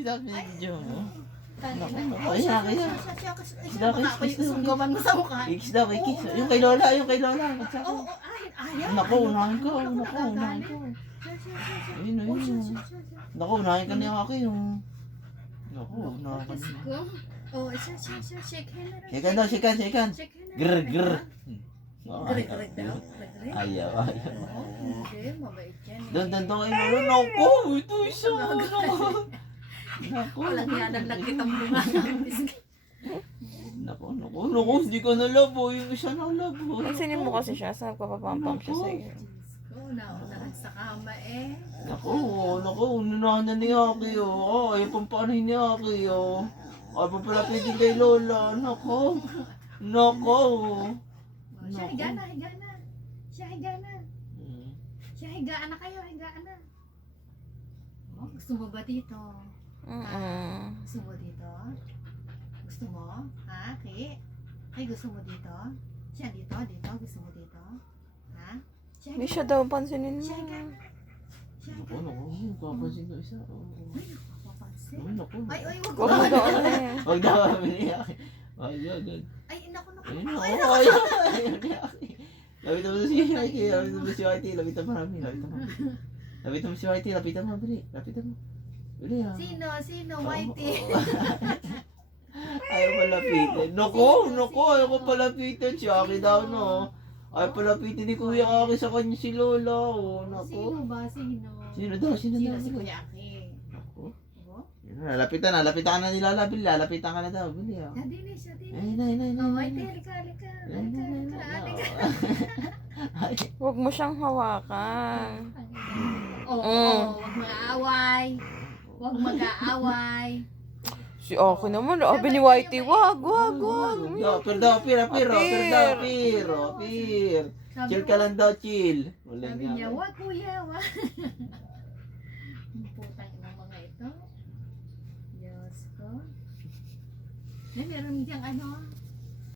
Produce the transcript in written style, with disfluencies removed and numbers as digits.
Pinapinidyo mo. Siya baka ako yung sunggawan mo sa mukha. Kikis daw, kikis. Yung kay Lola. Oo, ayaw. Naku, unahin ko. Ayun. Naku, unahin ka niya akin. Naku, unahin ka niya. Oh, siya, shake hand na. Shake hand daw, shake hand. Grr. Grr daw. Ayaw. Hindi, mabait yan. Doon kayo. Naku, ito isa. Naku. Walang yan ang nagkitang bunga ng biscuit. Naku, hindi ka nalabo. Yung isa nalabo. Pansinin mo kasi siya, sa nagpapapampam siya sa iyo. Naunahan sa kama eh. Naku, ununahan na ni Aki. Ayaw pang paanahin ni Aki. Ayaw pang palapitin kay Lola. Naku. Siya higa na. Siya higaan na kayo, higaan na. Oh, gusto mo ba dito? Gusto mo dito? Gusto mo? Ha, Ki? Ay, gusto mo dito? Siya dito, gusto mo dito? Ha? Hindi siya daw pansinin mo. Siya higa na. Naku, kapansin ko isa. Ay, nakapapansin. Naku. Ay, wag Huwag mo daw ano yan. Huwag daw kami ni Aki. Ayun. Ay, naku. Ayun. Lapitan mo si Whitey. Lapitan mo namin. Lapitan mo si Whitey. Lapitan mo. Bili ha. Sino, Whitey? Ayaw palapitin. Naku, ayaw ko palapitin. Si Aki daw, no. Ayaw palapitin ni Kuya Aki sa kanya si Lola. Naku. Sino ba? Sino daw? Si Kuya Aki. Naku. Oh? Lapitan ka na ni Lola. Bili. Lapitan ka na daw. Bili ha. Siya din. Ay. Oh, Whitey, halika. Huwag mo siyang hawakan. Oo, wag mag-aaway. Si Aki naman, sabi ni Whitey, wag. Pir. Chill ka lang daw, chill. Sabi niya, wag kuya, wag. Putang ng mga ito. Diyos ko. Meron diyang